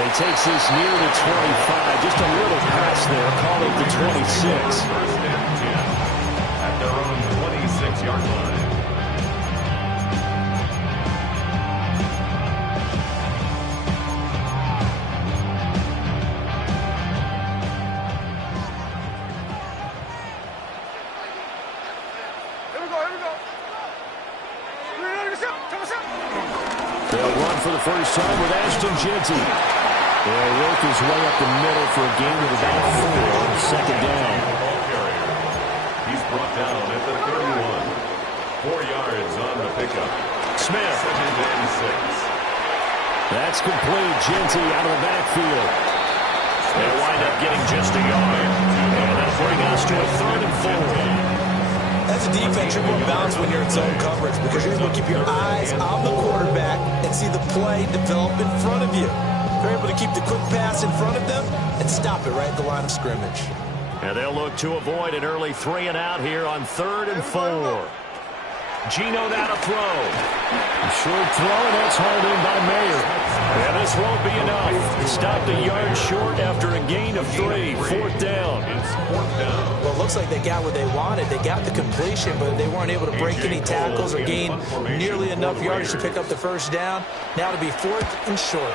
He takes this near the 25. Just a little pass there. Call it the 26. First and 10 at their own 26-yard line. They'll run for the first time with Ashton Jeanty. They'll work his way up the middle for a gain of about 4 on second down. He's brought down at the 31. 4 yards on the pickup. Smith. Second and 6. That's complete. Jeanty out of the backfield. They'll wind up getting just a yard. And that'll bring us to a 3rd and 4. As a defense, you're more balanced when you're in zone coverage because you're able to keep your eyes on the quarterback and see the play develop in front of you. You're able to keep the quick pass in front of them and stop it right at the line of scrimmage. And they'll look to avoid an early 3 and out here on 3rd and 4. Gino now to throw. A short throw, and that's hauled in by Mayer. And this won't be enough. Stopped a yard short after a gain of 3. 4th down. It's 4th down. Well, it looks like they got what they wanted. They got the completion, but they weren't able to break any tackles or gain nearly enough yardage to pick up the first down. Now to be 4th and short.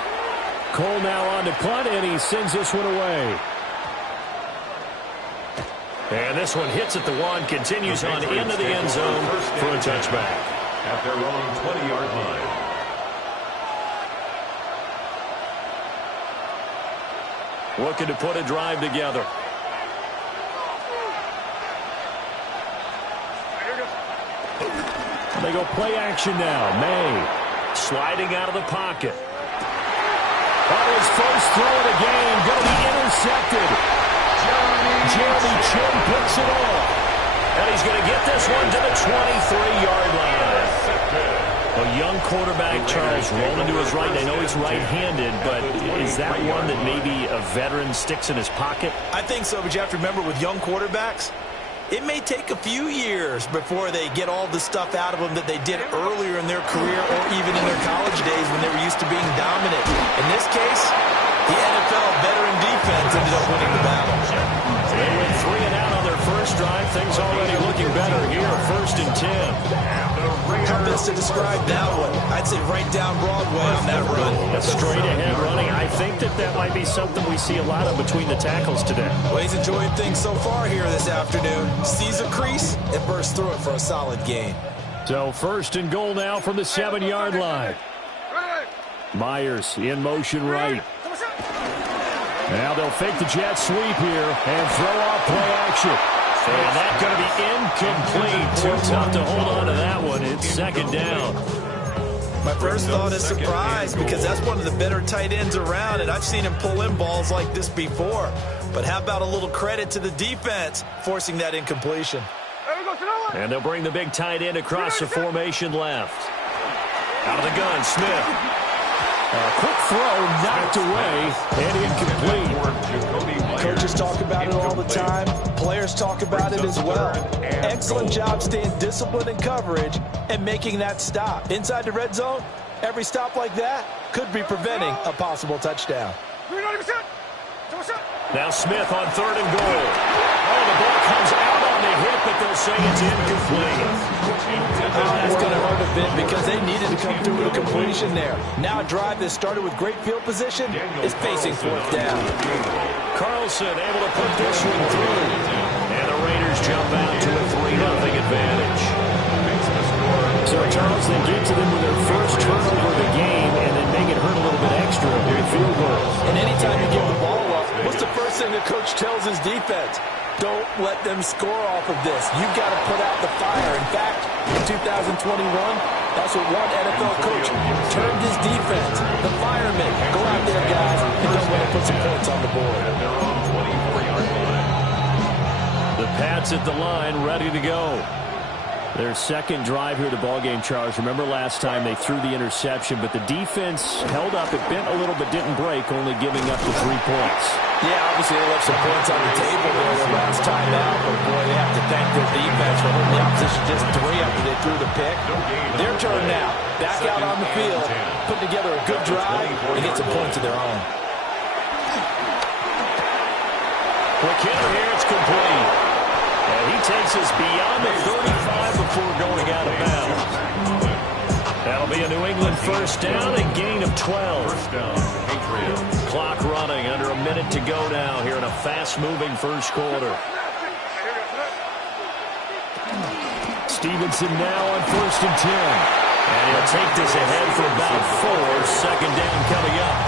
Cole now on to punt, and he sends this one away. And this one hits at the 1, continues on into the end zone for a touchback. At their own 20-yard line. Looking to put a drive together. They go play action now. May sliding out of the pocket. On his first throw of the game, going to be intercepted. Jeremy Chin picks it off. And he's going to get this one to the 23-yard line. A young quarterback, Charles, rolling to his right. I know he's right-handed, but is that one that maybe a veteran sticks in his pocket? I think so, but you have to remember with young quarterbacks, it may take a few years before they get all the stuff out of them that they did earlier in their career or even in their college days when they were used to being dominant. In this case, the NFL veteran defense ended up winning the battle. They went 3 and out on their first drive. Things already looking better here. 1st and 10. How best to describe that one? I'd say right down Broadway on that run. A straight-ahead running. I think that might be something we see a lot of between the tackles today. Well, he's enjoying things so far here this afternoon. Sees a crease and bursts through it for a solid gain. So 1st and goal now from the 7-yard line. Myers in motion right. Now they'll fake the jet sweep here and throw off play action. And that's going to be incomplete. Too tough to hold on to that one. It's 2nd down. My first thought is surprise because that's one of the better tight ends around, and I've seen him pull in balls like this before. But how about a little credit to the defense forcing that incompletion? And they'll bring the big tight end across the formation left. Out of the gun, Smith. A quick throw knocked away and incomplete. Coaches talk about it all the time. Players talk about it as well. Excellent job staying disciplined in coverage and making that stop. Inside the red zone, every stop like that could be preventing a possible touchdown. Now Smith on 3rd and goal. Oh, the ball comes out on the hit, but they'll say it's incomplete. It's going to hurt a bit because they needed to come through with a completion there. Now a drive that started with great field position is facing 4th down. Carlson able to put this one through. And the Raiders jump out to a 3-0 advantage. So Charles, they get to them with their first turnover of the game and then make it hurt a little bit extra with field goals. And anytime you give the ball up, what's the first thing the coach tells his defense? Don't let them score off of this. You've got to put out the fire. In fact, in 2021, that's what one NFL coach termed his defense. The firemen. Go out there, guys, and don't let them put some points on the board. The Pats at the line, ready to go. Their second drive here to ballgame, Charles. Remember last time they threw the interception, but the defense held up. It bent a little but didn't break, only giving up the 3 points. Yeah, obviously they left some points on the table there the last time out, but boy, they have to thank their defense for holding the opposition just 3 after they threw the pick. Their turn now. Back out on the field, put together a good drive, and get some points of their own. Quick hitter here. It's complete. And he takes us beyond the 35 before going out of bounds. That'll be a New England first down, a gain of 12. First down, Patriots. Clock running, under a minute to go now here in a fast-moving first quarter. Stevenson now on 1st and 10. And he'll take this ahead for about 4. Second down coming up.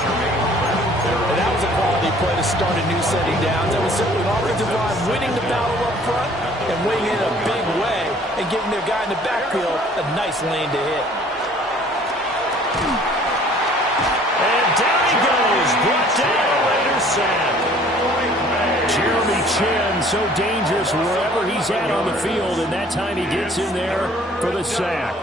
And that was a quality play to start a new setting down. That was simply an offensive line winning the battle up front and winning in a big way and giving their guy in the backfield a nice lane to hit. And down he goes. Brought down, Raiders sack. Jeremy Chin, so dangerous wherever he's at on the field, and that time he gets in there for the sack.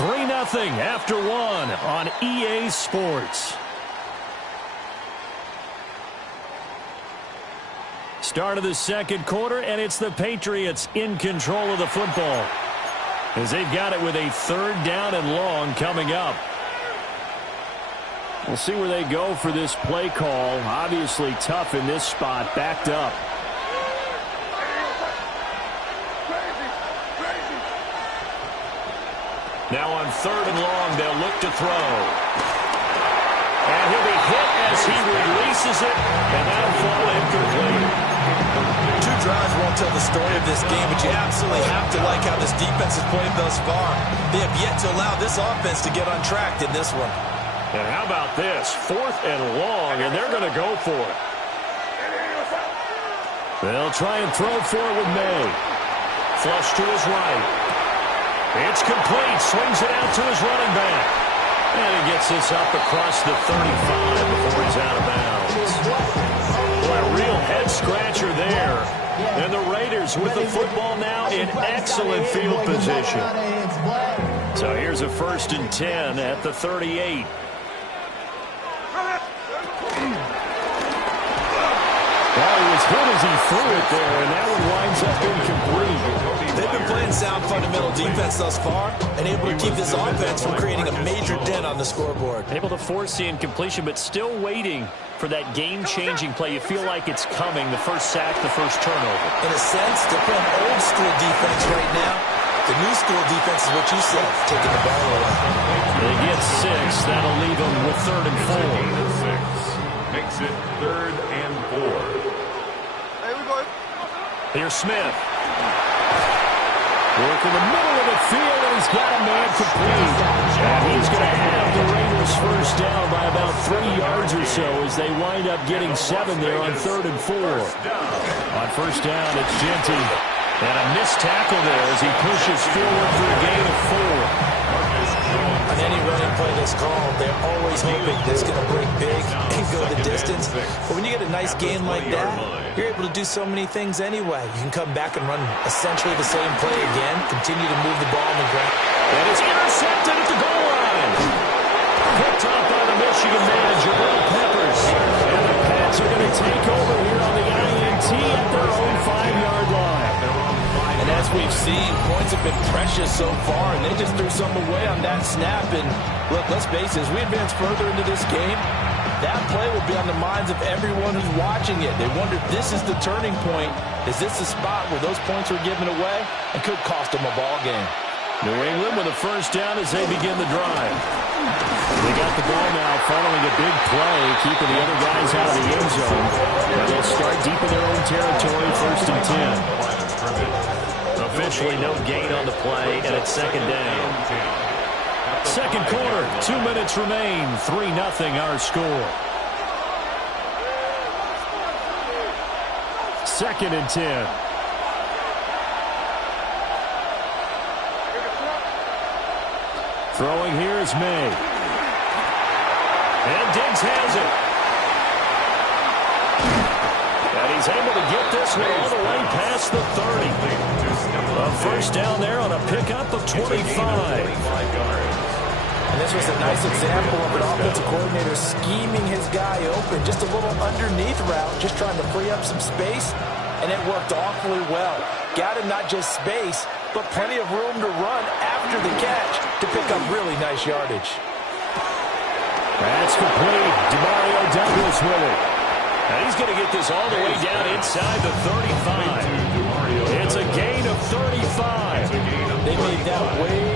Three 0 after 1 on EA Sports. Start of the second quarter, and it's the Patriots in control of the football, as they've got it with a 3rd down and long coming up. We'll see where they go for this play call. Obviously tough in this spot, backed up. Now on 3rd and long, they'll look to throw. And he'll be hit as he releases it, and that'll fall incomplete. 2 drives won't tell the story of this game, but you absolutely have to like how this defense has played thus far. They have yet to allow this offense to get on track in this one. And how about this? 4th and long, and they're going to go for it. They'll try and throw for it with May. Flush to his right. It's complete. Swings it out to his running back. And he gets this up across the 35 before he's out of bounds. Boy, a real head-scratcher there. And the Raiders with the football now in excellent field position. So here's a 1st and 10 at the 38. Well, he was hit as he threw it there, and that one winds up incomplete. They've been playing sound fundamental defense thus far and able to keep this offense from creating a major dent on the scoreboard. Able to force the incompletion, but still waiting for that game-changing play. You feel like it's coming, the first sack, the first turnover. In a sense, they're playing old-school defense right now. The new school defense is what you said, taking the ball away. They get 6. That'll leave them with 3rd and 4. Makes it 3rd and 4. Here's Smith. Work in the middle of the field, and he's got a man complete. And he's going to have the Raiders first down by about 3 yards or so as they wind up getting 7 there on 3rd and 4. On first down, it's Genty. And a missed tackle there as he pushes forward for a gain of 4. On any running play that's called, they're always hoping that's going to break big and go the distance. But when you get a nice gain like that, you're able to do so many things anyway. You can come back and run essentially the same play again, continue to move the ball on the ground. And it's intercepted at the goal line. Picked up by the Michigan man, Jabril Peppers. And the Pats are going to take over here on the INT at their own 5-yard line. And as we've seen, points have been precious so far, and they just threw some away on that snap. And look, let's face it, as we advance further into this game, that play will be on the minds of everyone who's watching it. They wonder if this is the turning point. Is this the spot where those points were given away and could cost them a ball game? New England with a first down as they begin the drive. They got the ball now following a big play, keeping the other guys out of the end zone. And they'll start deep in their own territory, 1st and 10. Officially no gain on the play, and it's 2nd down. Second quarter, 2 minutes remain, 3-0 our score. 2nd and 10. Throwing here is May. And Diggs has it. And he's able to get this one all the way past the 30. A first down there on a pickup of 25. And this was a nice example of an offensive coordinator scheming his guy open. Just a little underneath route, just trying to free up some space. And it worked awfully well. Got him not just space, but plenty of room to run after the catch to pick up really nice yardage. That's complete. Demario Douglas with it. And he's going to get this all the way down inside the 35. It's a gain of 35. They made that way